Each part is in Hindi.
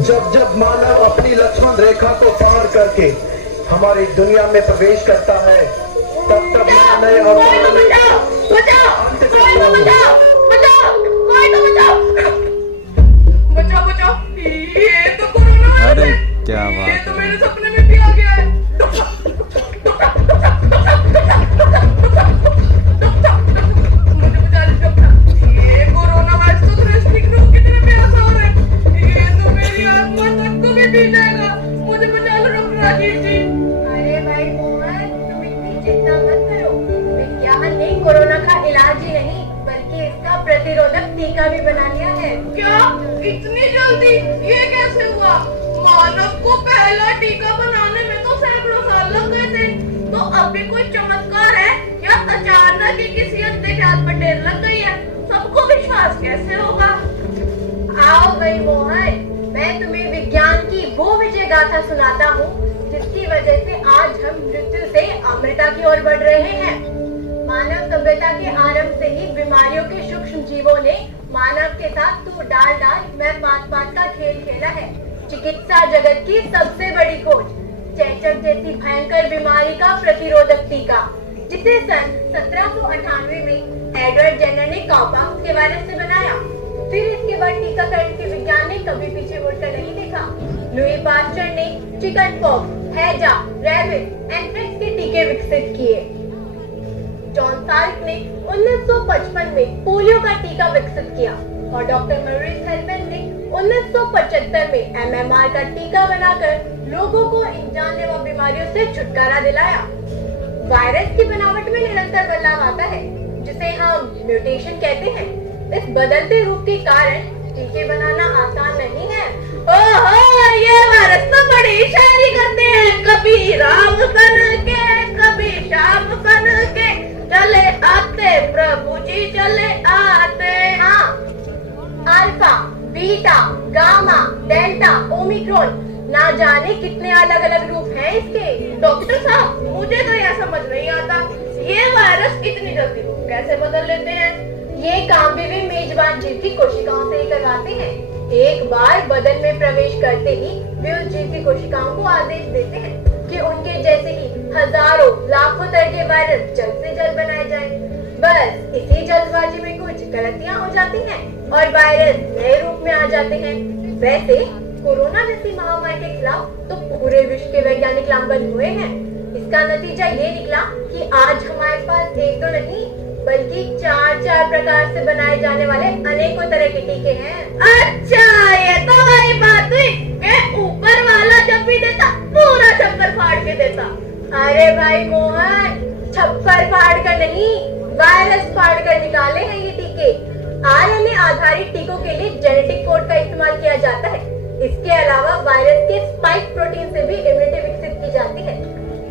जब जब मानव अपनी लक्ष्मण रेखा को पार करके हमारी दुनिया में प्रवेश करता है, तब तब नए अवतारों में अंत करता हूँ। बचाओ, ये तो कोरोना वायरस अरे है। क्या ये बात तो है। मेरे सपने में भी आ गया है। मुझे बचा लो डॉक्टर। ये कोरोना वायरस तो दृष्टि रोग की तरह मेरा सहारा है। ये तो मेरी आत्मा तक को भी पी जाएगा। मुझे बचा लो डॉक्टर राजीव जी। अरे भाई मोहन, तुम इतनी चिंता मत करो। विज्ञान ने कोरोना का इलाज ही नहीं बल्कि इसका प्रतिरोधक टीका भी बना लिया है। क्या इतनी जल्दी? ये कैसे हुआ? मानव को पहला टीका बनाने में तो सैकड़ों साल लग गए थे। तो अभी कोई चमत्कार है या अचानक ही किसी अद्भुत ख्याल पर ढेर लग गई है? सबको विश्वास कैसे होगा? आओ भाई मोहन, मैं तुम्हें विज्ञान की वो विजय गाथा सुनाता हूँ जिसकी वजह से आज हम मृत्यु से अमृता की ओर बढ़ रहे हैं। मानव सभ्यता के आरंभ से ही बीमारियों के सूक्ष्म जीवों ने मानव के साथ तू डाल डाल मैं पात पात का खेल खेला है। चिकित्सा जगत की सबसे बड़ी खोज, चेचक जैसी भयंकर बीमारी का प्रतिरोधक टीका, जिसे सन 1798 में एडवर्ड जेनर ने कॉपाक्स के वायरस से बनाया। फिर इसके बाद टीकाकरण के विज्ञान ने कभी पीछे मुड़कर नहीं देखा। लुई पास्चर ने चिकन पॉक्स, हैजा, रैबिट, एंथ्रेक्स के टीके विकसित किए। जॉन साल्क ने 1955 में पोलियो का टीका विकसित किया और डॉक्टर मॉरिस हेल्मन ने 1975 में एमएमआर का टीका बनाकर लोगों को इन जानलेवा बीमारियों से छुटकारा दिलाया। वायरस की बनावट में निरंतर बदलाव आता है जिसे हम म्यूटेशन कहते हैं। इस बदलते रूप के कारण टीके बनाना आसान नहीं है। ओहो, ये वायरस तो बड़ी शायरी करते हैं। कभी राम सन के, कभी श्याम सन के, चले आते प्रभु जी चले आते। हाँ, alpha, beta, gamma, delta, Omicron, ना जाने कितने अलग अलग रूप हैं इसके। डॉक्टर साहब, मुझे तो यह समझ नहीं आता, ये वायरस इतनी जल्दी रूप कैसे बदल लेते हैं? ये काम भी वे मेजबान जीव की कोशिकाओं से ही करवाते हैं। एक बार बदन में प्रवेश करते ही वे उस जीव की कोशिकाओं को आदेश देते हैं कि उनके जैसे ही हजारों लाखों तरह के वायरस जल्द से जल्द बनाए जाएं। बस इसी जल्दबाजी में कुछ गलतियां हो जाती हैं और वायरस नए रूप में आ जाते हैं। वैसे कोरोना जैसी महामारी के खिलाफ तो पूरे विश्व के वैज्ञानिक लामबंद हुए हैं। इसका नतीजा ये निकला कि आज हमारे पास एक तो नहीं बल्कि 4 प्रकार से बनाए जाने वाले अनेकों तरह के टीके हैं। अच्छा, ये तो वही बात हुई कि ऊपर वाला जब भी देता पूरा छप्पर फाड़ के देता। अरे भाई मोहन, छप्पर फाड़ कर नहीं, वायरस फाड़ कर निकाले हैं ये टीके। आरएनए आधारित टीकों के लिए जेनेटिक कोड का इस्तेमाल किया जाता है। इसके अलावा वायरस के स्पाइक प्रोटीन से भी इम्यूनिटी विकसित की जाती है।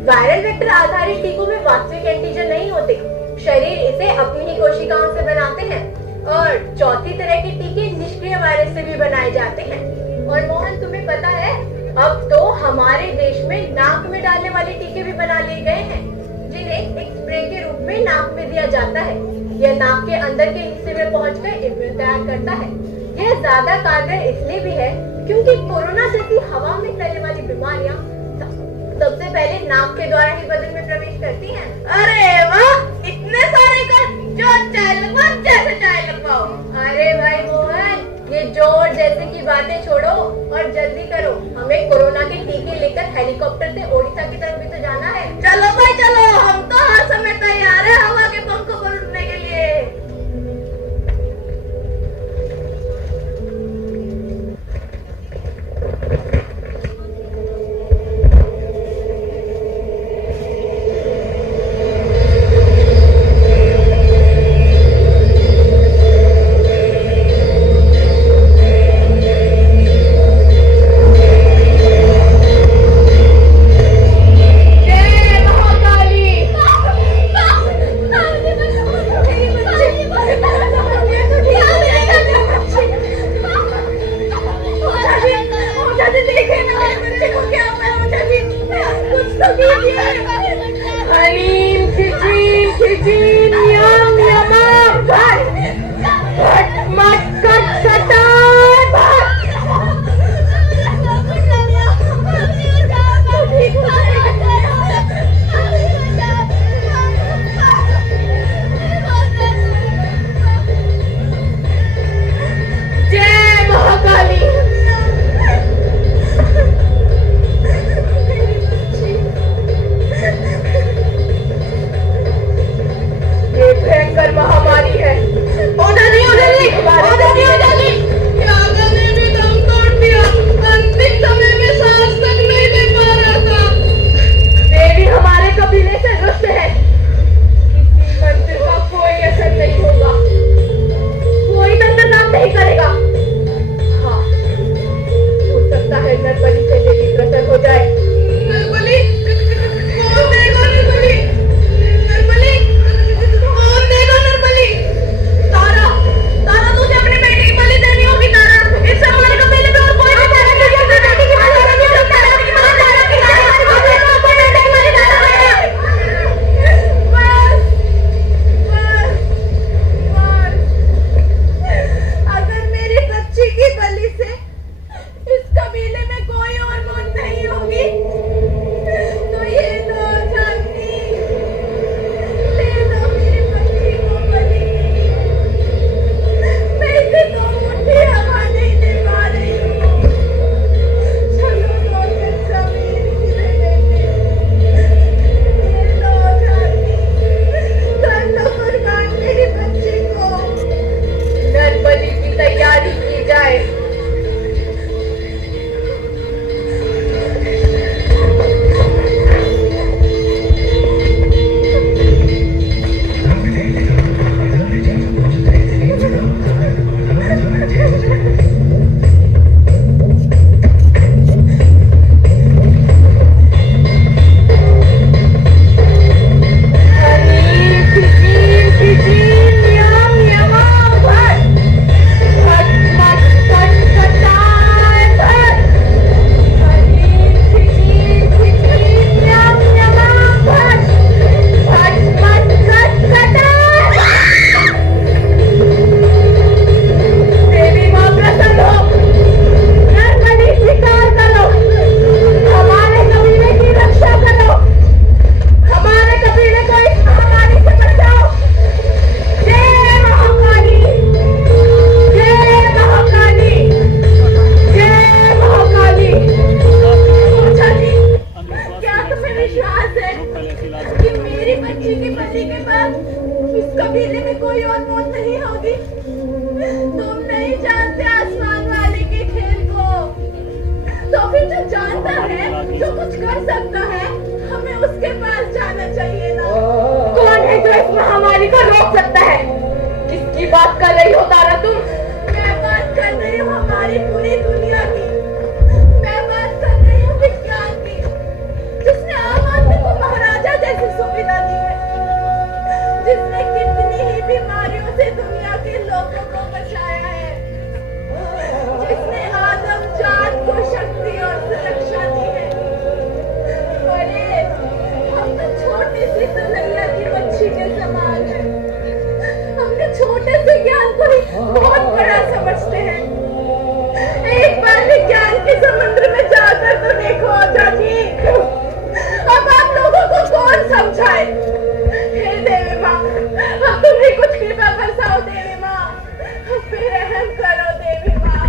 वायरल वेक्टर आधारित टीकों में वास्तविक एंटीजन नहीं होते, शरीर इसे अपनी ही कोशिकाओं से बनाते हैं। और चौथी तरह के टीके निष्क्रिय वायरस से भी बनाए जाते हैं। और मोहन, तुम्हें पता है अब तो हमारे देश में नाक में डालने वाले टीके भी बना लिए गए हैं जिन्हें एक स्प्रे के रूप में नाक में दिया जाता है। यह नाक के अंदर के हिस्से में पहुंचकर इम्यून तैयार करता है। यह ज्यादा कारगर इसलिए भी है क्योंकि कोरोना जैसी हवा में फैलने वाली बीमारियां सबसे पहले नाक के द्वारा ही बदन में प्रवेश करती हैं। अरे वाह, इतने सारे कर जो चाय लगवाओ, जैसे चाय लगवाओ। अरे भाई मोहन, ये जोर जैसे की बातें छोड़ो और जल्दी करो। हमें कोरोना के टीके लेकर हेलीकॉप्टर से ओडिशा की तरफ भी तो जाना है। चलो भाई चलो, हम तो हर समय तैयार है हवा के पंखों पर उड़ने के लिए। कर रही हो तारा तुम? मैं बात कर रही हूँ हमारी पूरी दुनिया की। मैं बात कर रही हूँ विज्ञान की, जिसने आम आदमी को महाराजा जैसी सुविधा दी है, जिसने कितनी ही बीमारियों से दुनिया के लोगों को बचाया है, जिसने आदम जात को शक्ति और सुरक्षा दी है। अरे हम तो छोटी सी सुनैया की मच्छी के समान है। हमने छोटे से ज्ञान को ही बहुत बड़ा समझते हैं। एक बार विज्ञान के समुद्र में जाकर तो देखो चाची। अब आप लोगों को कौन समझाए? हे देवी माँ, अब तुम ही कुछ कृपा बरसाओ देवी माँ, हम पे रहम करो देवी माँ।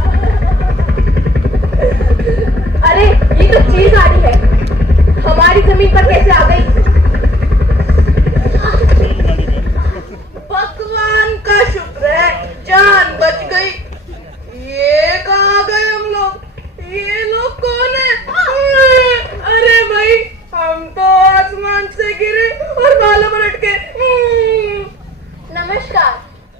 अरे ये तो चीज आ रही है, हमारी जमीन पर कैसे आ गई? भगवान का शुक्र है जान बच गई। ये कहाँ गए हम लोग? ये लोग कौन है? अरे भाई, हम तो आसमान से गिरे और बालों पर लटके। नमस्कार।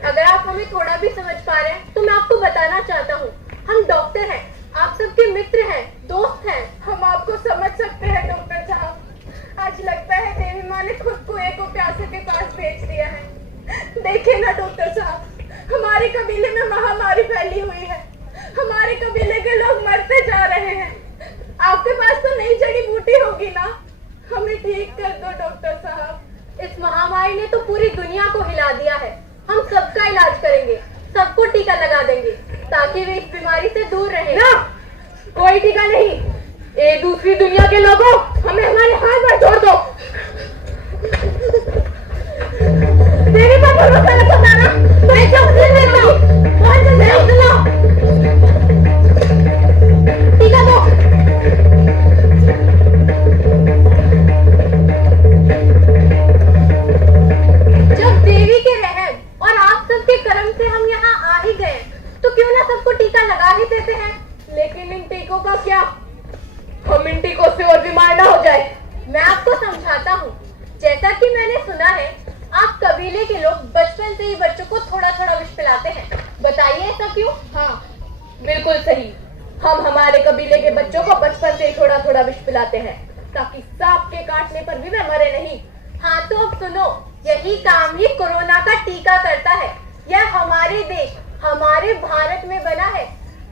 अगर आप हमें थोड़ा भी समझ पा रहे हैं तो मैं आपको बताना चाहता हूँ, हम डॉक्टर हैं, आप सबके मित्र हैं, दोस्त हैं। हम आपको समझ सकते हैं डॉक्टर साहब। आज लगता है देवी माँ ने खुद को एक प्यासे के पास भेज दिया है। देखिए ना डॉक्टर साहब, हमारे कबीले में महामारी फैली हुई है, हमारे कबीले के लोग मरते जा रहे हैं। आपके पास तो नई जड़ी बूटी होगी ना, हमें ठीक कर दो डॉक्टर साहब। इस महामारी ने तो पूरी दुनिया को हिला दिया है। हम सबका इलाज करेंगे, सबको टीका लगा देंगे ताकि वे इस बीमारी से दूर रहें। ना, कोई टीका नहीं। ये दूसरी दुनिया के लोगों, हमें हमारे हाथ पर छोड़ दो। देवी पर भरोसा रखो तारा, मैं चौकसी में हूँ। बहुत जल्दी सुनो, टीका दो। जब देवी के रहम और आप सबके कर्म से हम यहाँ आ ही गए, तो क्यों ना सबको टीका लगा ही देते हैं। लेकिन इन टीकों का क्या? हम इन टीकों से और बीमार ना हो जाए। मैं आपको समझाता हूँ। जैसा कि मैंने सुना है, आप कबीले के लोग बचपन से ही बच्चों को थोड़ा थोड़ा विष पिलाते हैं। बताइए ऐसा क्यों? हाँ, बिल्कुल सही। हम हमारे कबीले के बच्चों को बचपन से ही थोड़ा थोड़ा विष पिलाते हैं ताकि सांप के काटने पर भी वे मरे नहीं। हाँ तो अब सुनो, यही काम ही कोरोना का टीका करता है। यह हमारे देश, हमारे भारत में बना है।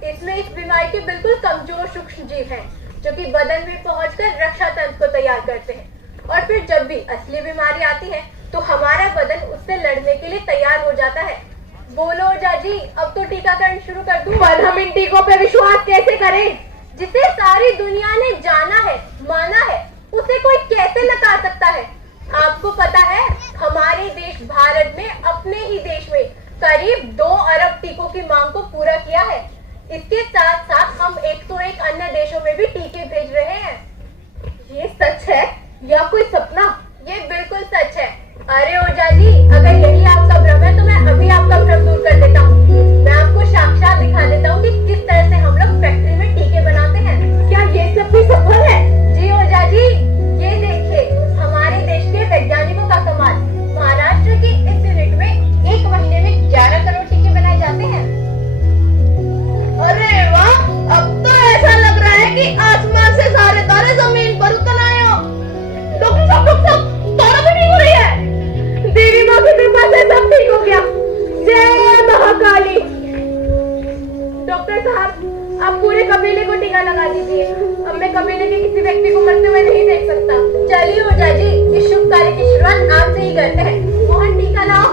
इसमें इस बीमारी के बिल्कुल कमजोर सूक्ष्म जीव हैं, जो कि बदन में पहुंचकर रक्षा तंत्र को तैयार करते हैं, और फिर जब भी असली बीमारी आती है तो हमारा बदन उससे लड़ने के लिए तैयार हो जाता है। बोलो ओझा जी, अब तो टीकाकरण शुरू कर दूं। पर हम इन टीकों पे विश्वास कैसे करें? जिसे सारी दुनिया ने जाना है, माना है, उसे कोई कैसे नकार सकता है? आपको पता है, हमारे देश भारत ने अपने ही देश में करीब 2 अरब टीकों की मांग को पूरा किया है। इसके साथ साथ हम 101 अन्य देशों में भी टीके भेज रहे हैं। ये सच है या कोई सपना? ये बिल्कुल सच है। अरे ओझा जी, अगर यही आपका भ्रम है तो मैं अभी आपका भ्रम दूर कर देता हूँ। मैं आपको साक्षात दिखा देता हूँ कि किस तरह से हम लोग फैक्ट्री में टीके बनाते हैं। क्या ये सब भी संभव है? जी ओझा जी, ये देखिए हमारे देश के वैज्ञानिकों का कमाल। महाराष्ट्र की इस यूनिट में 1 महीने में 11 करोड़ टीके बनाए जाते हैं। अरे वाह, अब तो ऐसा लग रहा है कि आसमान से सारे तारे जमीन पर उतर आए हो। डॉक्टर साहब, तारा भी ठीक हो रही है। देवी माँ की कृपा से सब ठीक हो गया। जय महाकाली। डॉक्टर साहब, आप पूरे कबीले को टीका लगा दीजिए। अब मैं कबीले के किसी व्यक्ति को मरते हुए नहीं देख सकता। चलिए ओझा जी, इस शुभ कार्य की शुरुआत आपसे ही करते हैं। मोहन टीका लाओ।